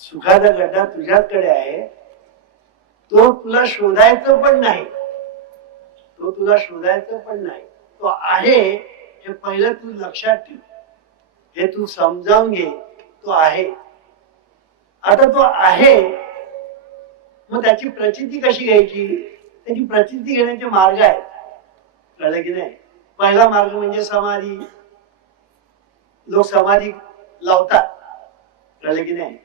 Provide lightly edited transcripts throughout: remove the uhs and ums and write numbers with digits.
सुखाचा गड्डा तुझ्याकडे आहे, तो तुला शोधायचं पण नाही, तो तुला शोधायचं पण नाही, तो आहे हे पहिलं तू लक्षात ठेव, हे तू समजावून घे. तो आहे. आता तो आहे, मग त्याची प्रचिती कशी घ्यायची? त्याची प्रचिती घेण्याचे मार्ग आहेत, कळलं की नाही? पहिला मार्ग म्हणजे समाधी. लोक समाधी लावतात, कळलं की नाही?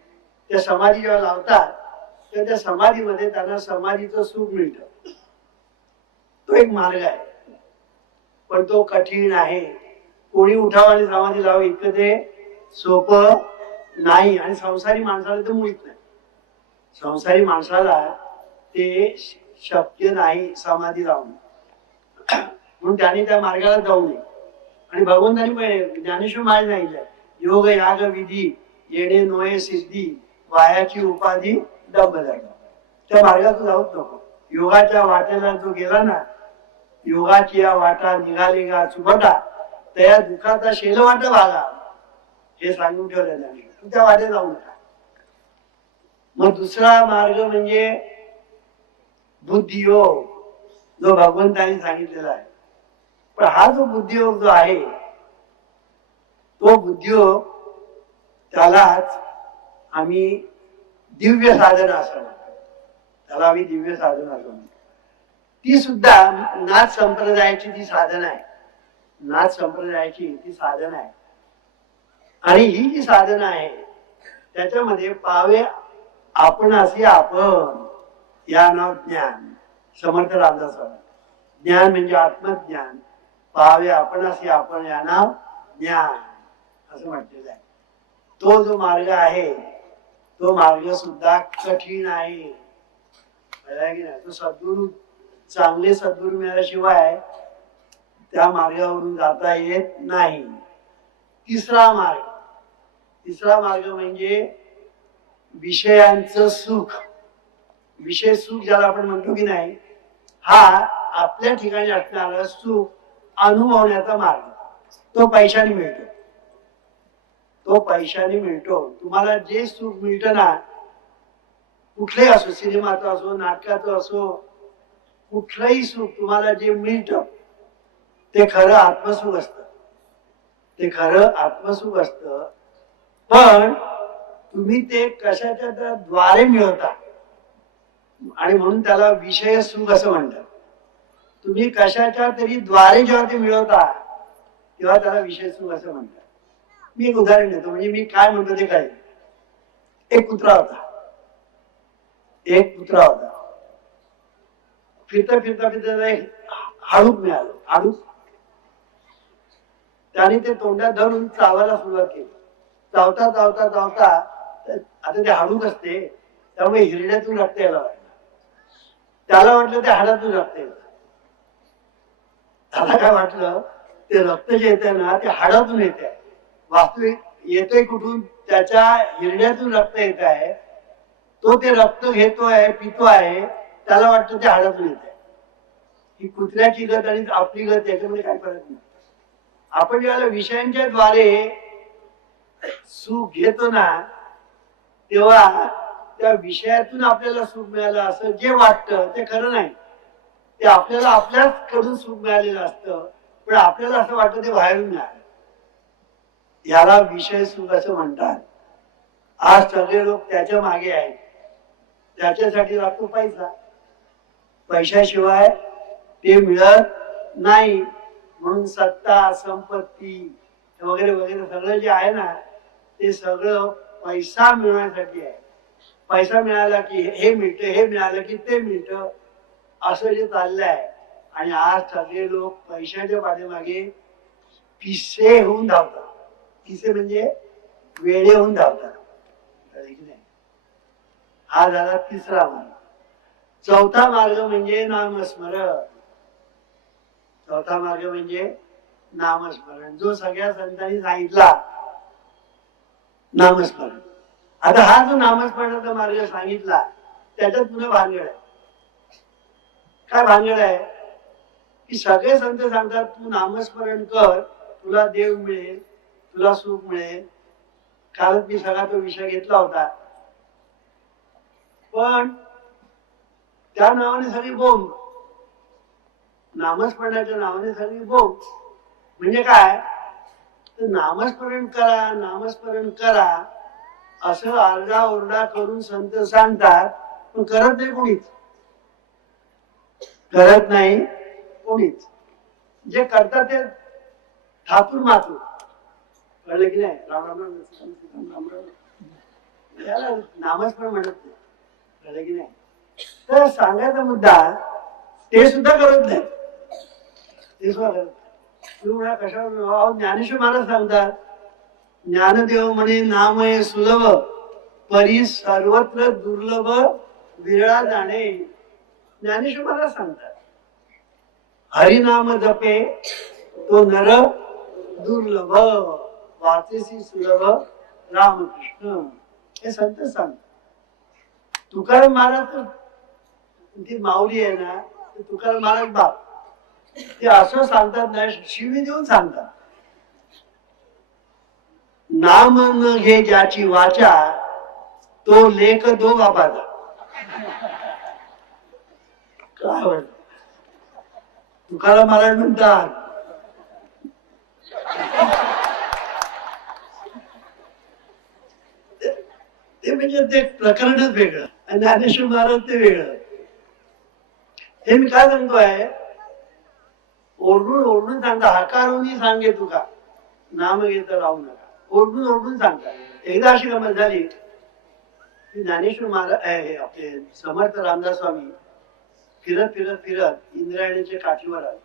त्या समाधी जेव्हा लावतात तर त्या समाधीमध्ये त्यांना समाधीचं सुख मिळतं. तो एक मार्ग आहे, पण तो कठीण आहे. कोणी उठाव आणि समाधी लावा इतकं ते सोपं नाही. आणि संसारी माणसाला तर मुळीच नाही. संसारी माणसाला ते शक्य नाही समाधी लावणं, म्हणून त्याने त्या मार्गाला जाऊ नये. आणि भगवंतांनी ज्ञानेश्वर महाराज सांगितलंय, योग याग विधी येणे नोये सिद्धी, वायाची उपाधी डब झाला. त्या मार्गात जाऊच नको. योगाच्या वाटेला जो गेला ना, योगाची या वाटा निघाली का चुबटा, त्या दुःखाचा शेलवाट भागा, हे सांगून ठेवलं त्याने. तू त्या वाटेत जाऊ नका. मग दुसरा मार्ग म्हणजे बुद्धियोग, जो भगवंतांनी सांगितलेला आहे. पण हा जो बुद्धियोग जो आहे, तो बुद्धियोग त्यालाच आम्ही दिव्य साधना असं म्हणतो. त्याला आम्ही दिव्य साधना असं म्हणतो. ती सुद्धा नाथ संप्रदायाची ती साधना आहे. नाथ संप्रदायाची ती साधना आहे. आणि ही जी साधना आहे त्याच्यामध्ये पावे आपण असे आपण, या नाव ज्ञान. समर्थ रामदास ज्ञान म्हणजे आत्मज्ञान, पाहावे आपण असे आपण, या नाव ज्ञान असं म्हटलेलं आहे. तो जो मार्ग आहे तो मार्ग सुद्धा कठीण आहे, की नाही? तो सद्गुरु, चांगले सद्गुरु मिळाल्याशिवाय त्या मार्गावरून जाता येत नाही. तिसरा मार्ग म्हणजे विषयांचं सुख. विषय सुख ज्याला आपण म्हणतो की नाही, हा आपल्या ठिकाणी असणारा सुख अनुभवण्याचा मार्ग. तो पैशाने मिळतो, तो पैशाने मिळतो. तुम्हाला जे सुख मिळतं ना, कुठलंही असो, सिनेमाचं असो, नाटकाचं असो, कुठलंही सुख तुम्हाला जे मिळतं ते खरं आत्मसुख असतं. ते खरं आत्मसुख असतं. पण तुम्ही ते कशाच्या द्वारे मिळवता, आणि म्हणून त्याला विषय सुख असं म्हणतात. तुम्ही कशाच्या तरी द्वारे जेव्हा ते मिळवता तेव्हा त्याला विषय सुख असं म्हणतात. मी एक उदाहरण देतो, म्हणजे मी काय म्हणतो ते काय. एक कुत्रा होता. फिरता एक हाडूक मिळालं. हाडूक त्याने ते तोंडात धरून चावायला सुरुवात केली. चावता आता ते हाडूक असते, त्यामुळे हिरड्यातून रक्त यायला लागलं. त्याला वाटलं ते हाडातून रक्त येत. त्याला काय वाटलं, ते रक्त जे येते ना ते हाडातून येत आहे. वास्तविक येतोय कुठून? त्याच्या हिरड्यातून रक्त येत आहे. तो ते रक्त घेतोय, पितो आहे, त्याला वाटतं ते हाडातून येत आहे. ही कुत्र्याची गत आणि आपली गत याच्यामध्ये काय फरक नाही. आपण जेव्हा विषयांच्या द्वारे सुख घेतो ना, तेव्हा त्या विषयातून आपल्याला सुख मिळालं असं जे वाटतं ते खरं नाही. ते आपल्याला आपल्याच कडून सुख मिळालेलं असतं, पण आपल्याला असं वाटतं ते बाहेरून मिळालं. याला विषय सुख असं म्हणतात. आज सगळे लोक त्याच्या मागे आहेत. त्याच्यासाठी लागतो पैसा. पैशाशिवाय ते मिळत नाही. म्हणून सत्ता, संपत्ती वगैरे वगैरे सगळं जे आहे ना, ते सगळं पैसा मिळवण्यासाठी आहे. पैसा मिळाला की हे मिळतं, हे मिळालं की ते मिळतं, असं जे चाललंय. आणि आज सगळे लोक पैशाच्या पाठीमागे पिसे होऊन धावतात. पिसे म्हणजे वेळे होऊन धावतात. हा झाला तिसरा मार्ग. चौथा मार्ग म्हणजे नामस्मरण. चौथा मार्ग म्हणजे नामस्मरण, जो सगळ्या संतांनी सांगितला, नामस्मरण. आता हा जो नामस्मरणाचा मार्ग सांगितला त्याच्यात पुन्हा भानगड आहे. काय भानगड आहे की सगळे संत सांगतात तू नामस्मरण कर, तुला देव मिळेल, तुला सुख मिळेल. कालच मी सगळा तो विषय घेतला होता पण त्या नावाने सगळी बोंब, नामस्मरणाच्या नावाने सगळी बोंब. म्हणजे काय, तर नामस्मरण करा, नामस्मरण करा असं आरडाओरडा करून संत सांगतात, पण करत नाही कोणीच, करत नाही कोणीच. जे करतात ते थातूर मातूर. कळलं की नाही? राम राम राम राम राम याला नामस्मरण म्हणत नाही. कळलं की नाही? तर सांगायचा मुद्दा, ते सुद्धा करत नाही, ते सुद्धा करत नाही. कशावर? ज्ञानेश्वर महाराज सांगतात, ज्ञानदेव म्हणे नामय सुलभ परी सर्वत्र दुर्लभ विरळा जाणे. ज्ञानेश्वर महाराज सांगतात, हरिनाम जपे तो नर दुर्लभ वाचेसी सुलभ रामकृष्ण. हे संत सांगतात. तुकाराम महाराज ती माऊली आहे ना, तुकाराम महाराज बाप ते असं सांगतात ना, शिवी देऊन सांगतात, नाम न घे ज्याची वाचा तो लेख दो बापाचा. काय म्हणत तुकाराम महाराज म्हणतात, ते म्हणजे ते प्रकरणच वेगळं आणि ज्ञानेश्वर महाराज ते वेगळं. हे मी काय सांगतोय, ओरडून ओरडून सांगता, हकारूनही सांगे तुका नाम घेत राहू नका. ओरडून ओरडून सांगतात. एकदा अशी गमत झाली की ज्ञानेश्वर महाराज आपले समर्थ रामदास स्वामी फिरत फिरत फिरत इंद्रायणीच्या काठीवर आले.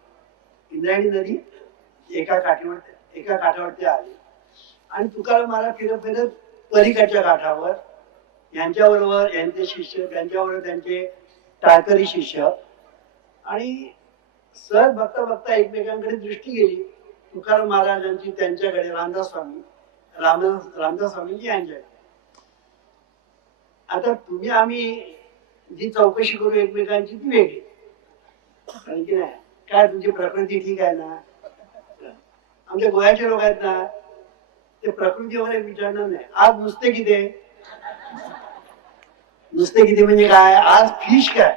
इंद्रायणी नदी एका काठावरती आली आणि तुकाराम महाराज फिरत फिरत पलीकडच्या काठावर, यांच्याबरोबर यांचे शिष्य, त्यांच्याबरोबर त्यांचे टाळकरी शिष्य, आणि सहज बघता बघता एकमेकांकडे दृष्टी गेली तुकाराम महाराजांची त्यांच्याकडे, रामदास स्वामींची यांच्याकडे. आता तुम्ही आम्ही जी चौकशी करू एकमेकांची ती वेगळी, कारण की नाही काय तुमची प्रकृती ठीक आहे ना, आमच्या गोव्याचे लोक आहेत ना, ते प्रकृती वगैरे विचारणार नाही. आज नुसते किती, नुसते किती म्हणजे काय, आज फिश काय.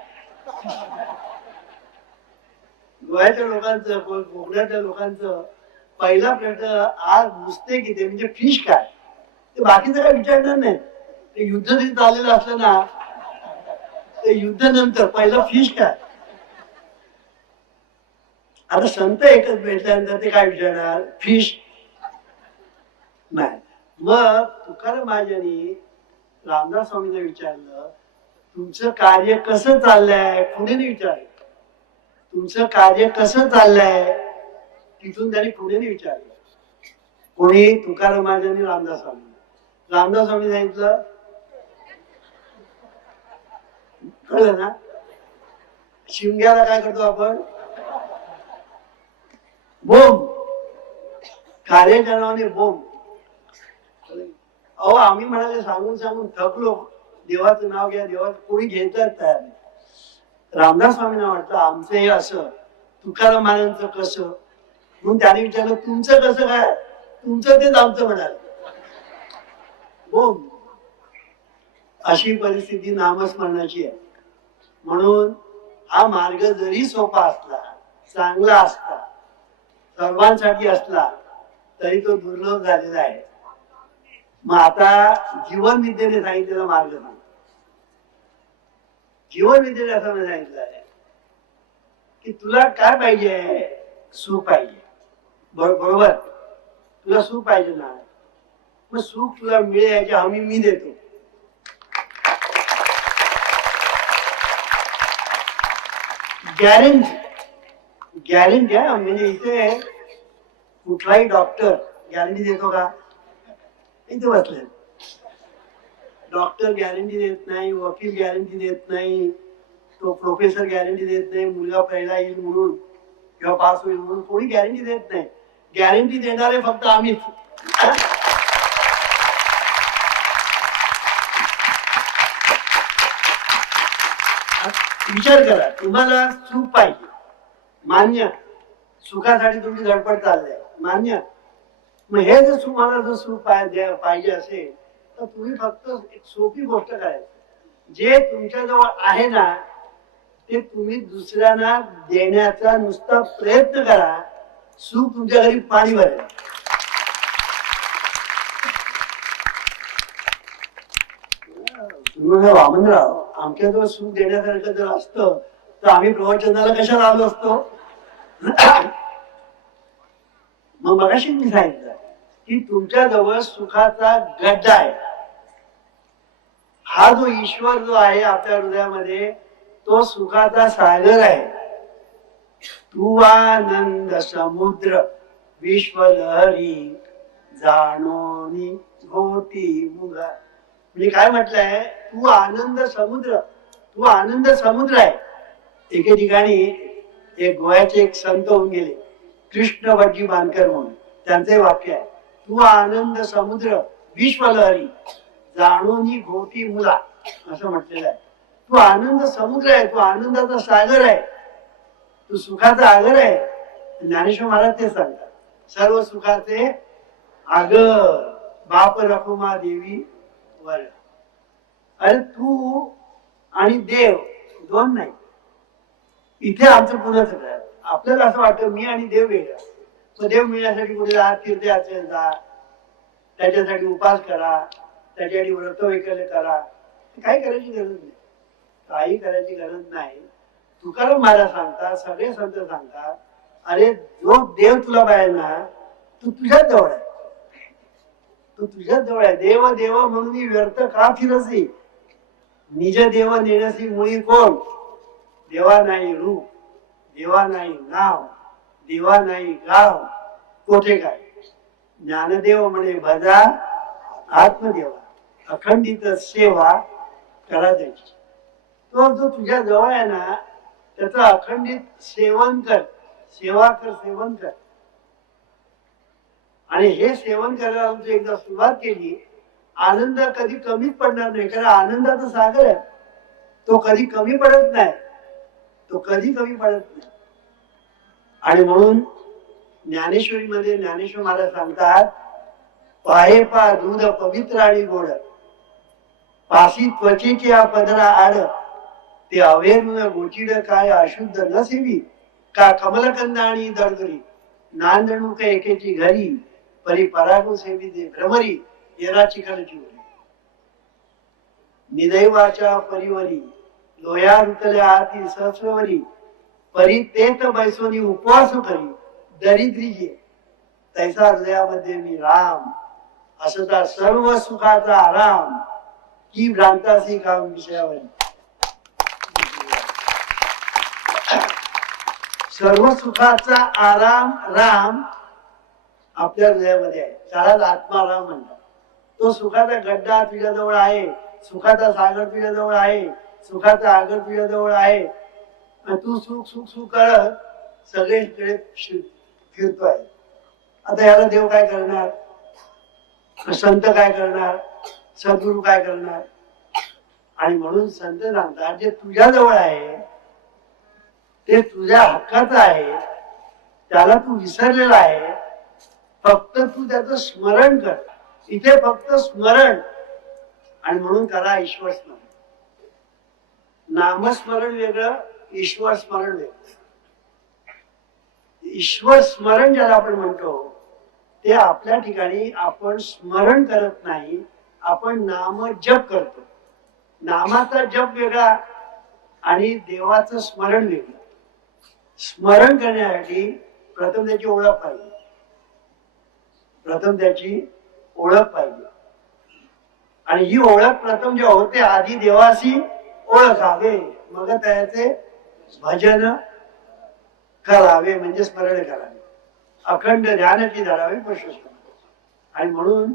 गोव्याच्या लोकांचं, कोकणाच्या लोकांचं पहिला प्रश्न आज नुसते किती म्हणजे फिश काय. ते बाकीचं काय विचारणार नाही. ते युद्ध जरी चाललेलं असलं ना, ते युद्ध नंतर पहिलं फिश काय. आता संत एकच भेटल्यानंतर ते काय विचारणार, फिश नाही. मग तुकाराम महाराजांनी रामदास स्वामींना विचारलं, तुमचं कार्य कसं चाललंय, पुढे नाही विचारलं, तुमचं कार्य कसं चाललंय, तिथून त्यांनी पुढे नाही विचारलं. कोणी? तुकाराम महाराजांनी रामदास स्वामी सांगितलं, कळलं ना. शिमग्याला काय करतो आपण, बोंब, कार्याच्या नावाने बोंब. अहो आम्ही म्हणाले सांगून सांगून थकलो, देवाचं नाव घ्या, देवाचं कोणी घेतात तयार नाही. रामदास स्वामींना वाटतं आमचं हे असं, तुकाराम महाराजांचं कसं, म्हणून त्याने विचारलं तुमचं कसं काय, तुमचं तेच आमचं म्हणाल. बोंब. अशी परिस्थिती नामस्मरणाची आहे. म्हणून हा मार्ग जरी सोपा असला, चांगला असला, सर्वांसाठी असला, तरी तो दुर्लभ झालेला आहे. मग आता जीवन विद्येने सांगितलेला मार्ग सांग. जीवन विद्येने असं सांगितलं आहे की तुला काय पाहिजे, सुख पाहिजे, बरोबर. तुला सुख पाहिजे ना, मग सुख तुला मिळेल याची हमी मी देतो. गॅरंटी आहे. म्हणजे इथे कुठलाही डॉक्टर गॅरंटी देतो का, इथे बसले डॉक्टर गॅरंटी देत नाही, वकील गॅरंटी देत नाही, तो प्रोफेसर गॅरंटी देत नाही, मुलगा पहिला येईल म्हणून किंवा पास होईल म्हणून कोणी गॅरंटी देत नाही. गॅरंटी देणारे फक्त आम्हीच. विचार करा, तुम्हाला सुख पाहिजे, मान्य, सुखासाठी तुमची धडपड चालली आहे, मान्य. मग हे जर तुम्हाला जर सुख पाहिजे असेल तर तुम्ही फक्त एक सोपी गोष्ट करायची, जे तुमच्याजवळ आहे ना ते तुम्ही दुसऱ्यांना देण्याचा नुसता प्रयत्न करा, सुख तुमच्या घरी पाणी भरेल. वामनराव, आमच्याजवळ सुख देण्यासारखं जर असतं तर आम्ही प्रवचनाला कशाला आलो असतो. मग मगाशी मी सांगितलं की तुमच्याजवळ सुखाचा गड्डा आहे. हा जो ईश्वर जो आहे आपल्या हृदयामध्ये तो सुखाचा सागर आहे. तू आनंद समुद्र विश्वलहरी जाणोनी होती मुगा. म्हणजे काय म्हटलंय, तू आनंद समुद्र, तू आनंद समुद्र आहे. एके ठिकाणी एक गोव्याचे एक संत होऊन गेले, कृष्ण भटजी बांधकर म्हणून. त्यांचे वाक्य आहे, तू आनंद समुद्र विश्वलहरी जाणूनी घोटी मुला, असं म्हटलेलं आहे. तू आनंद समुद्र आहे, तू आनंदाचा सागर आहे, तू सुखाचा आगर आहे. ज्ञानेश्वर महाराज ते सांगतात, सर्व सुखाचे आगर बाप रखुमा देवी वर. अरे तू आणि देव दोन नाही. इथे आमचं पुन्हा सगळं आपल्याला असं वाटतं मी आणि देव वेगळा. मग देव मिळण्यासाठी कुठे जा, तीर्थयात्रेला जा, त्याच्यासाठी उपास करा, त्याच्यासाठी व्रत वैकल्य करा. काही करायची गरज नाही, काही करायची गरज नाही. तुकाराम महाराज सांगतात, सगळे संत सांगतात, अरे जो देव तुला पाहिजे ना तू तुझ्याच जवळ आहे, तू तुझ्याच जवळ आहे. देव देव म्हणून व्यर्थ का फिरसी, निज देव नेणसी मुळी कोण. देवा नाही रूप, देवा नाही नाव, देवा नाही गाव, कोठे काय. ज्ञानदेव म्हणे भजा आत्मदेवा, अखंडित सेवा करा त्याची. तो जो तुझ्या जवळ आहे ना त्याचं अखंडित सेवन कर, सेवा कर, सेवन कर. आणि हे सेवन करायला आमची एकदा सुरुवात केली, आनंद कधी कमीच पडणार नाही. कारण आनंदाचा सागर आहे, तो कधी कमी पडत नाही, तो कधी कमी पडत नाही. आणि म्हणून ज्ञानेश्वरी मध्ये ज्ञानेश्वर महाराज सांगतात, पाहे पा दूध पवित्र आणि गोड, पासी त्वचेची हा पदरा आड, ते अवेरून गोचिड काय अशुद्ध न सेवी, का कमलकंद आणि दळदरी, नांदणूक एकेची घरी, परी परागो सेवी दे भ्रमरी, येराची खरची वरी. निदैवाच्या परिवरी लोया रुतल्या आती सहस्रवरी, परी तेत बैसोनी उपवास करी, दरिद्रीजे तैसा हृदयामध्ये मी राम, असता सर्व सुखाचा आराम, की भ्रांतासी काम विषयावरी. सर्व सुखाचा आराम राम आपल्या हृदयामध्ये आहे, त्याला आत्माराम म्हणतात. तो सुखाचा गड्डा तुझ्याजवळ आहे, सुखाचा सागर तुझ्याजवळ आहे, सुखाचा आगर तुझ्याजवळ आहे. आणि तू सुख सुख सुख करत सगळीकडे फिरतोय. आता याला देव काय करणार, संत काय करणार, सद्गुरू काय करणार. आणि म्हणून संत सांगतात, जे तुझ्याजवळ आहे ते तुझ्या हक्काचं आहे, त्याला तू विसरलेला आहे, फक्त तू त्याचं स्मरण कर. इथे फक्त स्मरण. आणि म्हणून करा ईश्वर स्मरण. नामस्मरण वेगळं, ईश्वर स्मरण वेगळं. ईश्वर स्मरण ज्याला आपण म्हणतो ते आपल्या ठिकाणी आपण स्मरण करत नाही, आपण नाम जप करतो. नामाचा जप वेगळा आणि देवाचं स्मरण वेगळं. स्मरण करण्यासाठी प्रथम त्याची ओळख पाहिजे, प्रथम त्याची ओळख पाहिजे. आणि ही ओळख प्रथम जेव्हा होते, आधी देवाशी ओळखावे, मग त्याचे भजन करावे, म्हणजे स्मरण करावे, अखंड ध्यानाची धरावे प्रशस्त. आणि म्हणून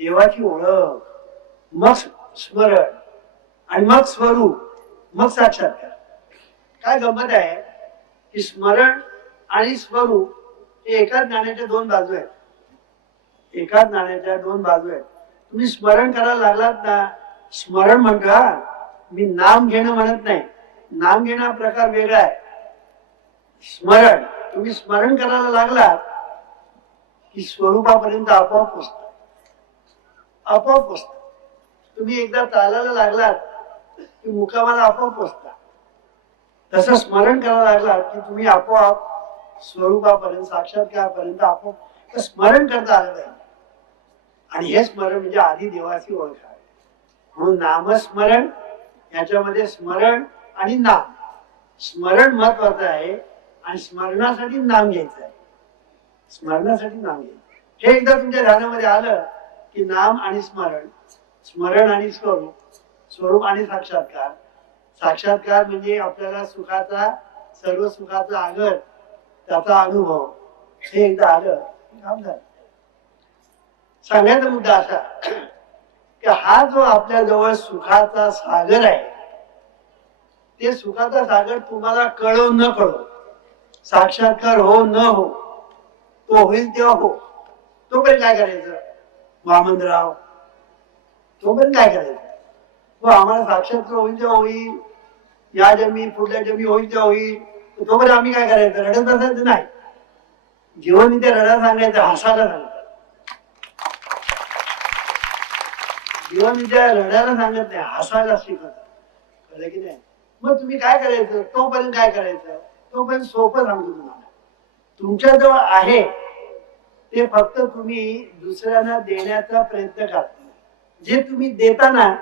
देवाची ओळख, मग स्मरण, आणि मग स्वरूप, मग साक्षात्कार. काय गंमत आहे की स्मरण आणि स्वरूप हे एकाच नाण्याच्या दोन बाजू आहेत, एकाच नाण्याच्या दोन बाजू आहेत. तुम्ही स्मरण करायला लागलात ना, स्मरण म्हणतो, मी नाम घेणं म्हणत नाही, नाम घेणं हा प्रकार वेगळा आहे. स्मरण, तुम्ही स्मरण करायला लागलात की स्वरूपापर्यंत आपोआप पोचत, आपोआप पोचत. तुम्ही एकदा चालायला लागलात की मुखामध्ये आपोआप पोचता. तसं स्मरण करायला लागला की तुम्ही आपोआप स्वरूपापर्यंत साक्षात्कारापर्यंत आपोआप स्मरण करता आलं पाहिजे. आणि हे स्मरण म्हणजे आधी देवाची ओळख आहे. म्हणून नामस्मरण, याच्यामध्ये स्मरण आणि नाम. स्मरण महत्वाचं आहे आणि स्मरणासाठी नाम घ्यायचं आहे. स्मरणासाठी नाम घ्यायचं. हे एकदा तुमच्या ध्यानामध्ये आलं की नाम आणि स्मरण, स्मरण आणि स्वरूप, स्वरूप आणि साक्षात्कार. साक्षात्कार म्हणजे आपल्याला सुखाचा, सर्व सुखाचा आगर, त्याचा अनुभव. हे एकदा आलं काम झालं. सांगायचा मुद्दा असा की हा जो आपल्या जवळ सुखाचा सागर आहे, ते सुखाचा सागर तुम्हाला कळो न कळो, साक्षात्कार हो न हो, तो होईल तेव्हा हो, तोपर्यंत काय करायचं वामनराव? तोपर्यंत काय करायचं? तो आम्हाला साक्षात्कार होईल तेव्हा होईल, या जन्मी पुढल्या जन्मी होईल तेव्हा होईल, तोपर्यंत आम्ही काय करायचं? रडत बसायचं नाही. जीवन इथे रडा सांगायचं, हसायला सांगायचं. जीवन इथे रडायला सांगत नाही, हसायला शिकत. कळलं की नाही? मग तुम्ही काय करायचं? तोपर्यंत काय करायचं? तोपर्यंत सोपं सांगतो तुम्हाला. तुमच्या जवळ आहे ते फक्त तुम्ही दुसऱ्यांना देण्याचा प्रयत्न करता. जे तुम्ही देताना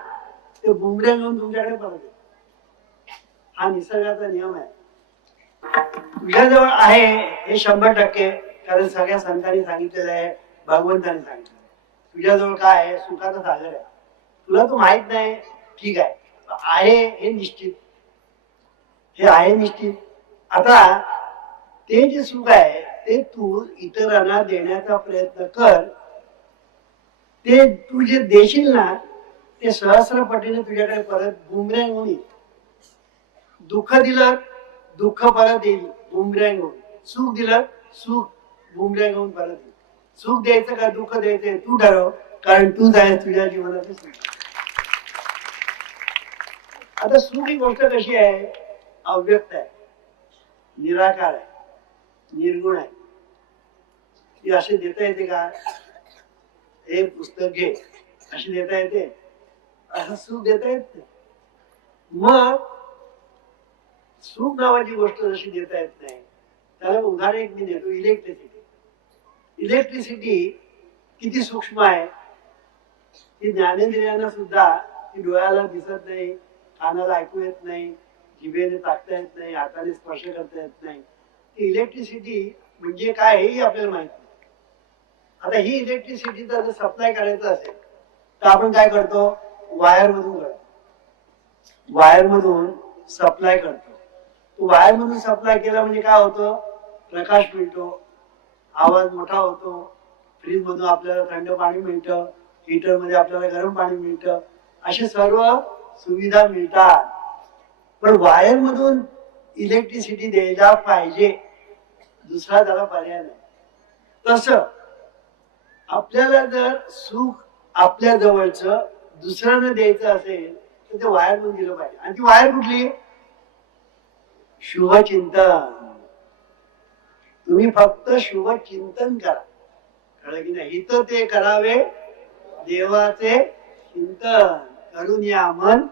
ते बुमऱ्या घेऊन तुमच्याकडे परत येतं. हा निसर्गाचा नियम आहे. तुझ्याजवळ आहे हे 100%, कारण सगळ्या संतांनी सांगितलेलं आहे, भगवंतांनी सांगितलेलं आहे. तुझ्याजवळ काय आहे? सुखाचा सागर आहे. तुला तो माहित नाही, ठीक आहे, आहे हे निश्चित. हे आहे निश्चित. आता ते जे सुख आहे ते तू इतरांना देण्याचा प्रयत्न कर. ते तू जे देशील ना ते सहस्रपटीने तुझ्याकडे परत बुमरँग होईल. दुःख दिलं, दुःख परत येईल बुमरँग होऊन. सुख दिलं, सुख बुमरँग होऊन परत येईल. सुख द्यायचं का दुःख द्यायचं तू ठरव, कारण तूच आहे तुझ्या जीवनाचे सुख. आता सुख ही गोष्ट कशी आहे? अव्यक्त आहे, निराकार आहे, निर्गुण आहे. ती अशी देता येते का? हे पुस्तक घे अशी देता येते? असं सुख देता येत नाही. मग सुख नावाची गोष्ट जशी देता येत नाही, त्याला उदाहरण एक मी देतो. इलेक्ट्रिसिटी. इलेक्ट्रिसिटी किती सूक्ष्म आहे की ज्ञानेंद्रियांना सुद्धा ती डोळ्याला दिसत नाही, कानाला ऐकू येत नाही, जिभेने चाकता येत नाही, हाताने स्पर्श करता येत नाही. ती इलेक्ट्रिसिटी म्हणजे काय हेही आपल्याला माहित नाही. आता ही इलेक्ट्रिसिटीचा जर सप्लाय करायचा असेल तर आपण काय करतो? वायर मधून करतो. वायर मधून सप्लाय करतो. तो वायर मधून सप्लाय केला म्हणजे काय होतं? प्रकाश मिळतो, आवाज मोठा होतो, फ्रीज मधून आपल्याला थंड पाणी मिळतं, हीटर मध्ये आपल्याला गरम पाणी मिळतं, असे सर्व सुविधा मिळतात. पण वायर मधून इलेक्ट्रिसिटी द्यायला पाहिजे, दुसरा त्याला पर्याय नाही. तसं आपल्याला जर सुख आपल्या जवळचं दुसऱ्यांना द्यायचं असेल तर ते वायर मधून दिलं पाहिजे. आणि ती वायर कुठली? शुभचिंतन. तुम्ही फक्त शुभचिंतन करा. कळलं की नाही? हित ते करावे देवाचे चिंतन, करून या मन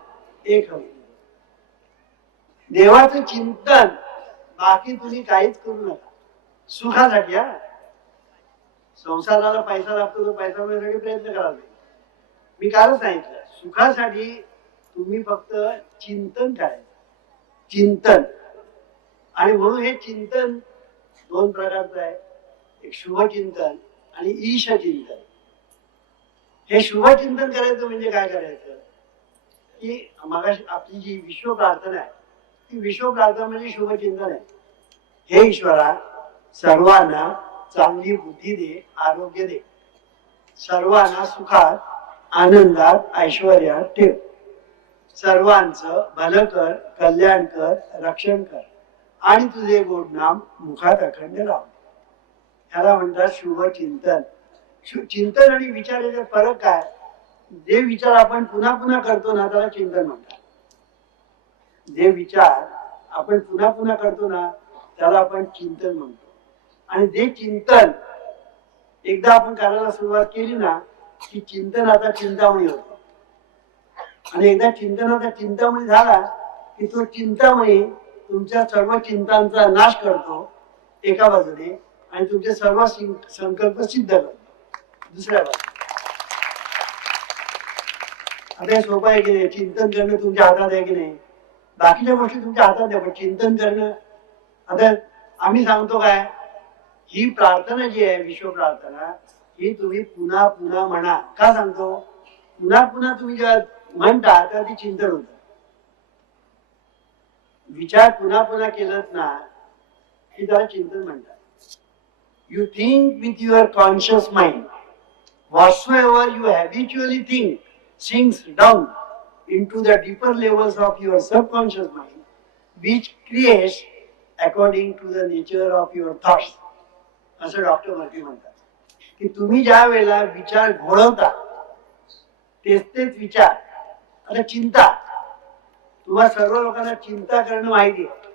एक होईल. देवाचं चिंतन, बाकी तुम्ही काहीच करू नका. सुखासाठी. हा, संसाराला पैसा लागतो तर पैसा मिळण्यासाठी प्रयत्न करायला. मी कालच सांगितलं, सुखासाठी तुम्ही फक्त चिंतन करायचं. चिंतन. आणि म्हणून हे चिंतन दोन प्रकारचं आहे. एक शुभचिंतन आणि ईश चिंतन. हे शुभचिंतन करायचं म्हणजे काय करायचं की मगाशी आपली जी विश्व प्रार्थना आहे ती विश्व प्रार्थना म्हणजे शुभचिंतन आहे. हे ईश्वरा, सर्वांना चांगली बुद्धी दे, आरोग्य दे, सर्वांना सुखात आनंदात ऐश्वर्यात ठेव, सर्वांचं भलं कर, कल्याण कर, रक्षण कर, आणि तुझे गोड नाम मुखात अखंड राहू. ह्याला म्हणतात शुभ चिंतन. चिंतन आणि विचार याच्यात फरक काय? जे विचार आपण पुन्हा पुन्हा करतो ना त्याला चिंतन म्हणतात. जे विचार आपण पुन्हा पुन्हा करतो ना त्याला आपण चिंतन म्हणतो. आणि जे चिंतन एकदा आपण करायला सुरुवात केली ना की चिंतन आता चिंतामणी होतं. आणि एकदा चिंतनाचा चिंतामणी झाला की तो चिंतामणी तुमच्या सर्व चिंतांचा नाश करतो एका बाजूने आणि तुमचे सर्व संकल्प सिद्ध करतो दुसऱ्या बाजूने. आता हे सोपं आहे की नाही? चिंतन करणं तुमच्या हातात आहे की नाही? बाकीच्या गोष्टी तुमच्या हातात आहे पण चिंतन करणं. आता आम्ही सांगतो काय, ही प्रार्थना जी आहे विश्व प्रार्थना ही तुम्ही पुन्हा पुन्हा म्हणा. का सांगतो? पुन्हा पुन्हा तुम्ही जेव्हा म्हणता तेव्हा ती चिंतन होत. विचार पुन्हा पुन्हा केलंच ना की त्याला चिंतन म्हणतात. You think with your conscious mind. Whatsoever you habitually think sinks down into the deeper levels of your subconscious mind, which creates according to the nature of your thoughts. असं डॉक्टर मर्फी म्हणतात की तुम्ही ज्या वेळेला विचार घोळवता तेच विचार. आता चिंता, तुम्हा सर्व लोकांना चिंता करणं माहिती आहे.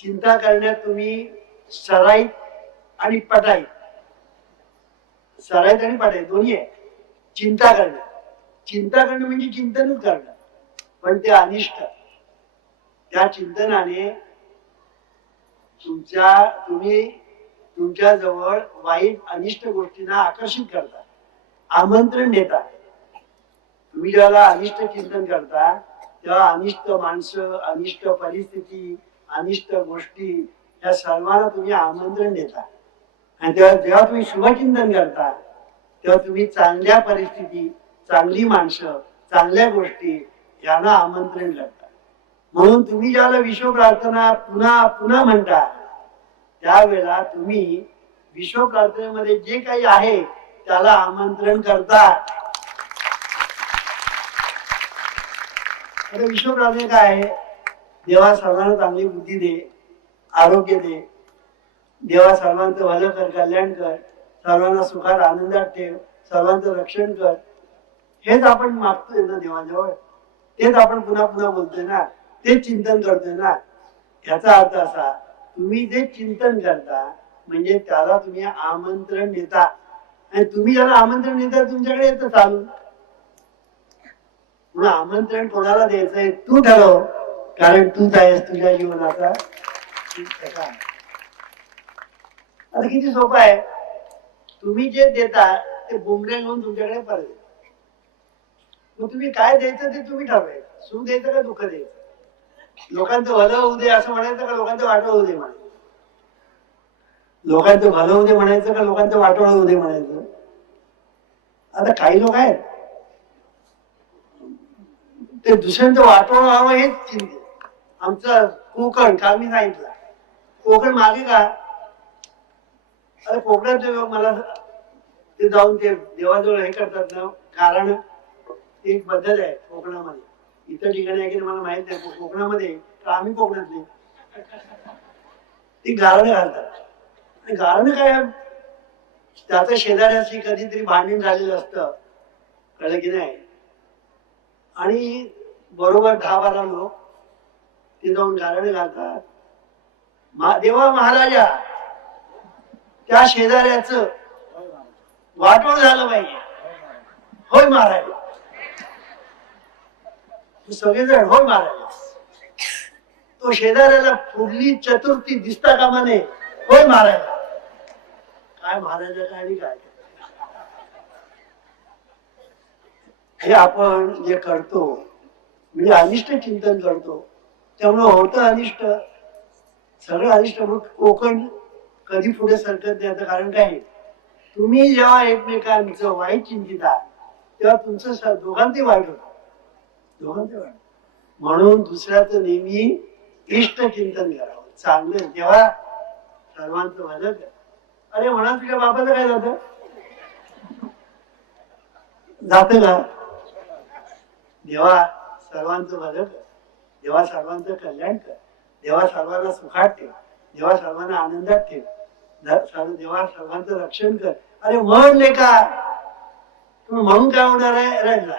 चिंता करण्यात तुम्ही सराईत आणि पटाईत, सराईत आणि पटाईत दोन्ही आहे. चिंता करणं म्हणजे चिंतनच करणं, पण ते अनिष्ट. त्या चिंतनाने तुम्ही तुमच्या जवळ वाईट अनिष्ट गोष्टींना आकर्षित करता, आमंत्रण देता. तुम्ही जेव्हा अनिष्ट चिंतन करता तेव्हा अनिष्ट माणसं, अनिष्ट परिस्थिती, अनिष्ट गोष्टी या सर्वांना तुम्ही आमंत्रण देता. आणि जेव्हा तुम्ही शुभचिंतन करता तेव्हा तुम्ही चांगल्या परिस्थिती, चांगली माणसं, चांगल्या गोष्टी यांना आमंत्रण करता. म्हणून तुम्ही ज्याला विश्व प्रार्थना पुन्हा पुन्हा म्हणता त्यावेळेला तुम्ही विश्व प्रार्थनेमध्ये जे काही आहे त्याला आमंत्रण करता. आता विश्व प्रार्थना काय आहे? देवा सर्वांना चांगली बुद्धी दे, आरोग्य दे. देवा सर्वांचं भलं कर, कल्याण कर, सर्वांना सुखात आनंदात ठेव, सर्वांचं रक्षण कर. हेच आपण मागतोय ना देवाजवळ. तेच आपण पुन्हा पुन्हा बोलतोय ना, तेच चिंतन करतोय ना. याचा अर्थ असा, तुम्ही जे चिंतन करता म्हणजे त्याला तुम्ही आमंत्रण देता. आणि तुम्ही ज्याला आमंत्रण देता तुमच्याकडे येतं चालून. म्हणून आमंत्रण कोणाला द्यायचंय तू ठरव, कारण तूच आहेस तुझ्या जीवनाचा. आता किती सोपं आहे. तुम्ही जे देता ते बुमरॅंग म्हणून तुमच्याकडे परत. मग तुम्ही काय द्यायचं ते तुम्ही ठरवायचं. सुख द्यायचं का दुःख द्यायचं? लोकांचं भलं होऊ दे असं म्हणायचं का लोकांचं वाटोळ होऊ दे म्हणायचं? लोकांचं भलं होऊ दे म्हणायचं का लोकांचं वाटोळ होऊ दे म्हणायचं? आता काही लोक आहेत ते दुसऱ्यांचं वाटोळ व्हावं हेच चिंते. आमचं कोकण, काल मी सांगितलं कोकण मागे का? अरे कोकणातले लोक मला ते जाऊन ते देवाजवळ हे करतात ना. कारण एक पद्धत आहे कोकणामध्ये, इतर ठिकाणी आहे की मला माहित नाही. कोकणामध्ये तर आम्ही कोकणातले ती गारणं घालतात. गारणं काय, त्याचं शेजाऱ्याशी कधीतरी भांडण झालेलं असतं, कळलं की नाही. आणि बरोबर 10-12 लोक ते जाऊन गारणं घालतात. देवा महाराजा त्या शेजाऱ्याचं वाटोळ झालं पाहिजे. होय महाराज. सगळेजण होय महाराज. तो शेजाऱ्याला पुढली चतुर्थी दिसता कामा नये. होय महाराज. काय महाराजा आणि काय हे आपण जे करतो म्हणजे अनिष्ट चिंतन करतो, त्यामुळे होतं अनिष्ट, सगळं अनिष्ट. मग कोकण कधी पुढे सरकत नाही. कारण काय, तुम्ही जेव्हा एकमेकांचं वाईट चिंतिता तेव्हा तुमचं दोघांचे वाईट होतं, दोघांचे वाईट. म्हणून दुसऱ्याचं नेहमी इष्ट चिंतन करावं, चांगलं. तेव्हा सर्वांचं भलं कर. अरे म्हणा तुझ्या बापाचं काय जातं का? देवा सर्वांचं भलं कर, देवा सर्वांचं कल्याण कर, देवा सर्वांना सुखात ठेव, देवा सर्वांना आनंदात ठेव, देवा सर्वांचं रक्षण कर. अरे म्हणले का म्हणून काय होणार आहे? रडला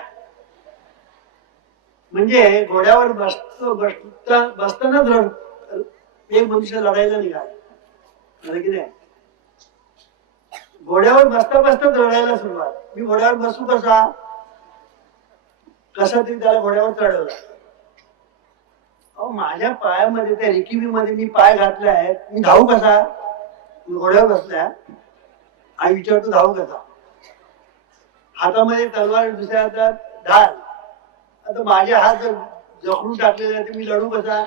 म्हणजे घोड्यावर बसतानाच रड. एक मनुष्य लढायला निघाला की नाही, घोड्यावर बसता बसताच रडायला सुरुवात. मी घोड्यावर बसू कसा? कसा तरी त्याला घोड्यावर चढवला. अहो माझ्या पायामध्ये त्या रिकिबी मध्ये मी पाय घातले आहेत, मी धावू कसा? घोड्यावर बसल्या आणि विचारतो धावू कसा? हातामध्ये तलवार, दुसऱ्या हातात ढाल. आता माझे हात जखडून टाकलेले आहेत, मी लढू कसा?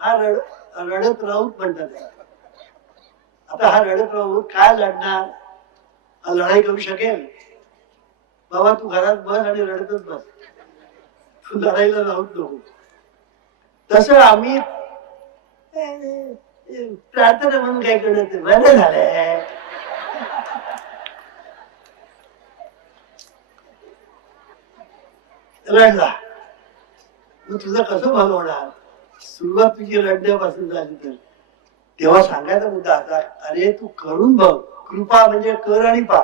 हा रडत राहूत म्हणतात. आता हा रडत राहूत काय लढणार? लढाई करू शकेल? बाबा तू घरात बस आणि रडतच बस, तू लढाईला राहूच नको. तसं आम्ही प्रार्थना म्हणून काय करत बरं झालंय. रडला मग तुझं कसं भलं होणार? सुरुवात तुझी रडण्यापासून झाली तर तेव्हा सांगायचा मुद्दा आता, अरे तू करून बघ. कृपा म्हणजे कर आणि पा.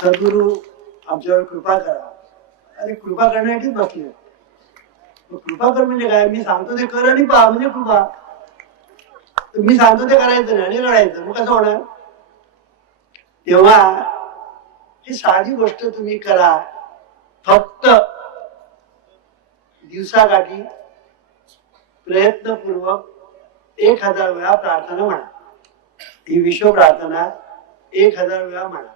सद्गुरु आमच्यावर कृपा करा. अरे कृपा करण्यासाठीच बसले. कृपा कर म्हणजे काय? मी सांगतो ते कर आणि पा म्हणजे कृपा. मी सांगतो ते करायचं नाही आणि रडायचं, मग कसं होणार? तेव्हा ही साधी गोष्ट तुम्ही करा. फक्त दिवसाकाठी प्रयत्नपूर्वक 1000 वेळा प्रार्थना म्हणा. ही विश्व प्रार्थना 1000 वेळा म्हणा.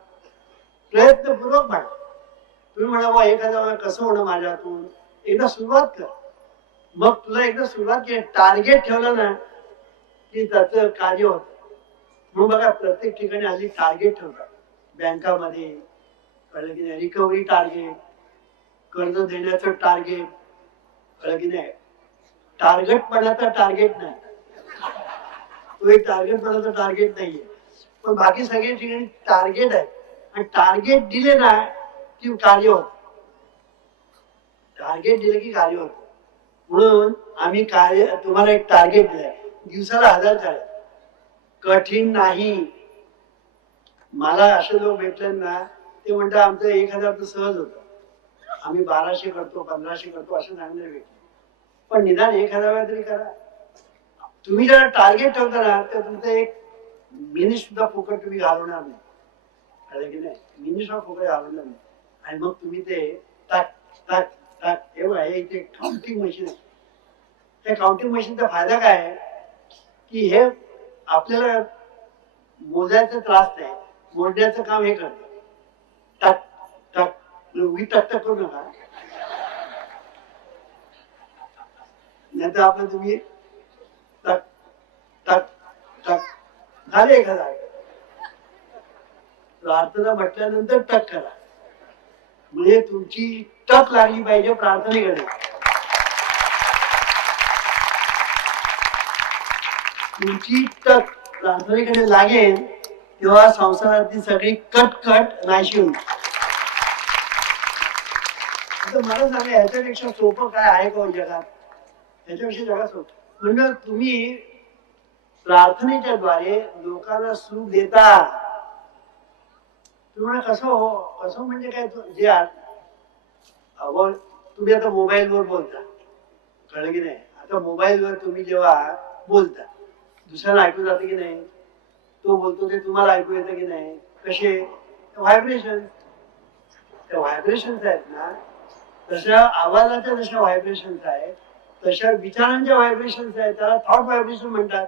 प्रयत्नपूर्वक म्हणा. तुम्ही म्हणा बा 1000 वेळा कसं होणं माझ्यातून? एकदा सुरुवात कर. मग तुला एकदा सुरुवात केली, टार्गेट ठेवलं ना की त्याचं कार्य होत. मग बघा प्रत्येक ठिकाणी हल्ली टार्गेट ठेवतात. बँकामध्ये कळलं की नाही, रिकव्हरी टार्गेट, कर्ज देण्याचं टार्गेट, कळलं की नाही. टार्गेटपणाचा टार्गेट नाही, तो एक टार्गेटपणाचा टार्गेट नाहीये. पण बाकी सगळ्या ठिकाणी टार्गेट आहे. आणि टार्गेट दिले ना की कार्य होत. टार्गेट दिलं की कार्य होत. म्हणून आम्ही कार्य तुम्हाला एक टार्गेट दिलंय, दिवसाला 1000 करायचं. कठीण नाही. मला असे लोक भेटले ना, ते म्हणतात आमचं 1000 तर सहज होतं, आम्ही 1200 करतो, 1500 करतो असे सांगणारे भेटले. पण निदान 1000 वेळा तरी करा. तुम्ही जरा टार्गेट ठेवता ना तर तुमचं एक मिनिट सुद्धा फुकट तुम्ही घालवणार नाही. कळलं की नाही? मिनिट सुद्धा फुकट घालवणार नाही. आणि मग तुम्ही ते टाक टाक टाक. हे इथे काउंटिंग मशीन आहे. त्या काउंटिंग मशीनचा फायदा काय आहे की हे आपल्याला मोजायचा त्रास नाही, मोडण्याचं काम हे करतं. टाक टाक. उगी टाक टाक करू नका, नाही तर आपलं तुम्ही टाक टाक टाक झाले 1000. प्रार्थना म्हटल्यानंतर टक करा, म्हणजे तुमची टक लागली पाहिजे प्रार्थनेकडे. तुमची टक प्रार्थनेकडे लागेल तेव्हा संसारातली सगळी कटकट नाहीशी होईल. आता मला सांगा ह्याच्यापेक्षा सोपं काय आहे का जगात? ह्याच्यापेक्षा जगात सोपं म्हणजे तुम्ही प्रार्थनेच्या द्वारे लोकांना सुख देता. तुम्हाला कसं म्हणजे काय? जे तुम्ही आता मोबाईलवर बोलता, कळलं की नाही? आता मोबाईलवर तुम्ही जेव्हा बोलता दुसऱ्याला ऐकू जाते की नाही? तो बोलतो ते तुम्हाला ऐकू येतं की नाही? कसे? व्हायब्रेशन. त्या व्हायब्रेशन्स आहेत ना, तशा आवाजाच्या जशा व्हायब्रेशन्स आहेत तशा विचारांच्या व्हायब्रेशन्स आहेत, त्याला थॉट व्हायब्रेशन म्हणतात.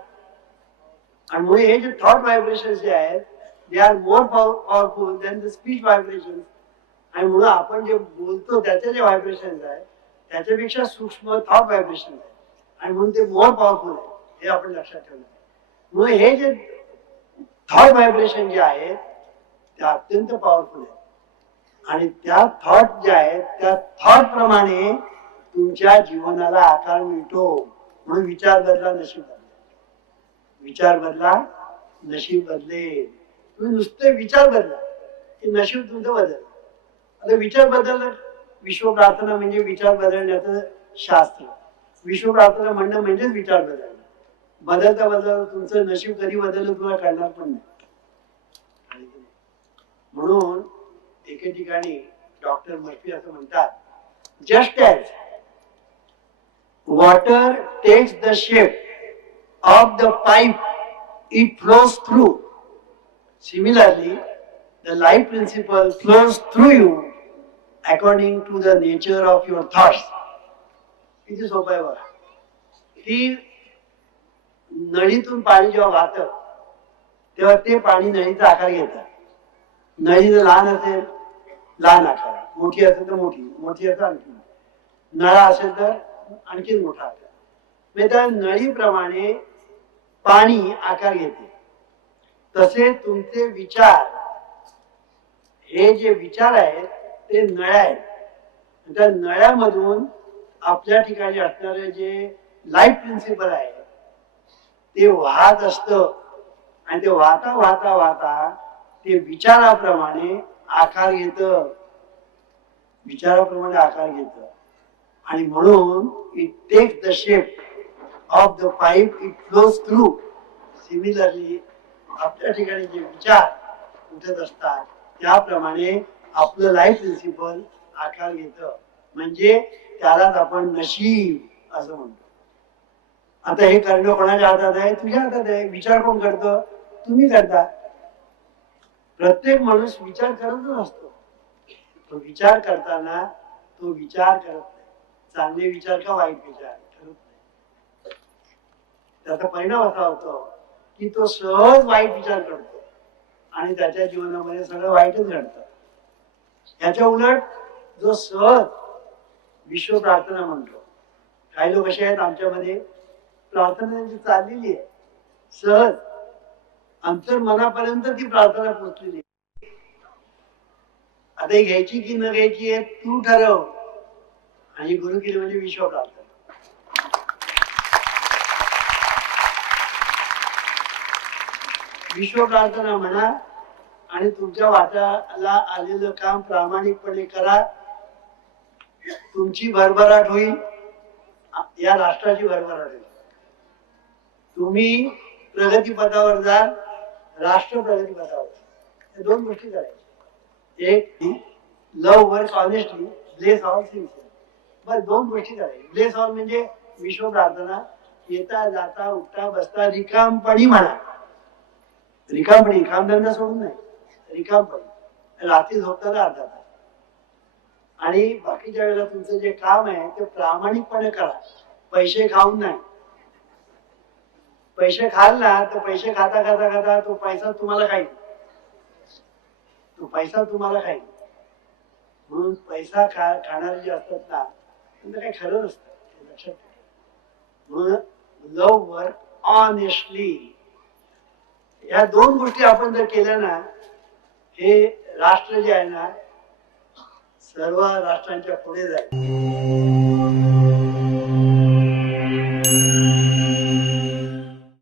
आणि म्हणून हे जे थॉट व्हायब्रेशन्स जे आहेत they are more powerful than the speech vibration. आणि म्हणून आपण जे बोलतो त्याचे जे व्हायब्रेशन्स आहेत त्याच्यापेक्षा सूक्ष्म थॉट व्हायब्रेशन आहे. आणि म्हणून ते मोर पॉवरफुल आहे, हे आपण लक्षात ठेवलं. म्हणून हे जे थॉट व्हायब्रेशन जे आहेत ते अत्यंत पॉवरफुल आहे. आणि त्या थॉट जे आहेत त्या थॉट प्रमाणे तुमच्या जीवनाला आकार मिळतो. म्हणून विचार बदला नशीब बदलेल. विचार बदला नशीब बदलेल. तुम्ही नुसते विचार बदला की नशीब तुमचं बदल. आता विचार बदललं. विश्व प्रार्थना म्हणजे विचार बदलण्याचं शास्त्र. विश्व प्रार्थना म्हणणं म्हणजेच विचार बदलणं. बदलता बदलता तुमचं नशीब कधी बदललं तुम्हाला कळणार पण नाही. म्हणून एके ठिकाणी डॉक्टर मर्फी असं म्हणतात, just as water takes the shape of the pipe it flows through, Similarly, the life principle flows through you according to the nature of your thoughts. किती सोपं आहे बघा. की नळीतून पाणी जेव्हा वाहतं तेव्हा ते पाणी नळीचा आकार घेतं. नळी जर लहान असेल लहान आकार, मोठी असेल तर मोठी, मोठी असेल आणखी, नळा असेल तर आणखी मोठा आकार. म्हणजे त्या नळीप्रमाणे पाणी आकार घेते. तसे तुमचे विचार, हे जे विचार आहेत ते नळ्या आहेत. त्या नळ्यामधून आपल्या ठिकाणी असणारे जे लाईफ प्रिन्सिपल आहे ते वाहत असतं आणि ते वाहता वाहता वाहता ते विचाराप्रमाणे आकार घेत, विचाराप्रमाणे आकार घेत. आणि म्हणून it takes the shape of the pipe it flows through. Similarly आपल्या ठिकाणी जे विचार उठत असतात त्याप्रमाणे आपलं लाईफ प्रिन्सिपल आकार घेत. म्हणजे त्यालाच आपण नशीब असं म्हणतो. आता हे करणं कोणाच्या हातात आहे? तुझ्या हातात आहे. विचार कोण करतं? तुम्ही करता. प्रत्येक माणूस विचार करतच असतो. तो विचार करताना तो विचार करत नाही. चांगले विचार का वाईट विचार करत नाही. त्याचा परिणाम असा होतो की तो सहज वाईट विचार करतो आणि त्याच्या जीवनामध्ये सगळं वाईटच घडतं. याच्या उलट जो सहज विश्व प्रार्थना म्हणतो, काही लोक असे आहेत आमच्यामध्ये, प्रार्थना त्यांची चाललेली आहे सहज, अंतर्मनापर्यंत ती प्रार्थना पोहोचलेली. आता ही घ्यायची की न घ्यायची आहे तू ठरव. आणि गुरु केली म्हणजे विश्व प्रार्थना. विश्व प्रार्थना म्हणा आणि तुमच्या वाट्याला आलेलं काम प्रामाणिकपणे करा. तुमची भरभराट होईल, या राष्ट्राची भरभराट होईल. तुम्ही प्रगतीपथावर जाल, राष्ट्र प्रगतीपथावर. हे दोन गोष्टी करायच्या. एक, love work honestly, bless all sincere. बस दोन गोष्टी करायच्या. ब्लेस ऑल म्हणजे विश्व प्रार्थना, येता जाता उठता बसता रिकामपणी म्हणा. रिकामपणी, कामधंदा सोडून नाही, रिकामपणी. रात्री झोपताना अर्धा तास. आणि बाकीच्या वेळेला तुमचं जे काम आहे ते प्रामाणिकपणे करा. पैसे खाऊन नाही. पैसे खाल ना तर पैसे खाता खाता खाता तो पैसा तुम्हाला खाईल. तो पैसा तुम्हाला खाईल. म्हणून पैसा खाणारे जे असतात ना त्यांचं काही खरं नसतं, लक्षात ठेवा. म्हणून लव वर्क ऑनेस्टली, या दोन गोष्टी आपण जर केल्या ना, हे राष्ट्र जे आहे ना सर्व राष्ट्रांच्या पुढे जाईल.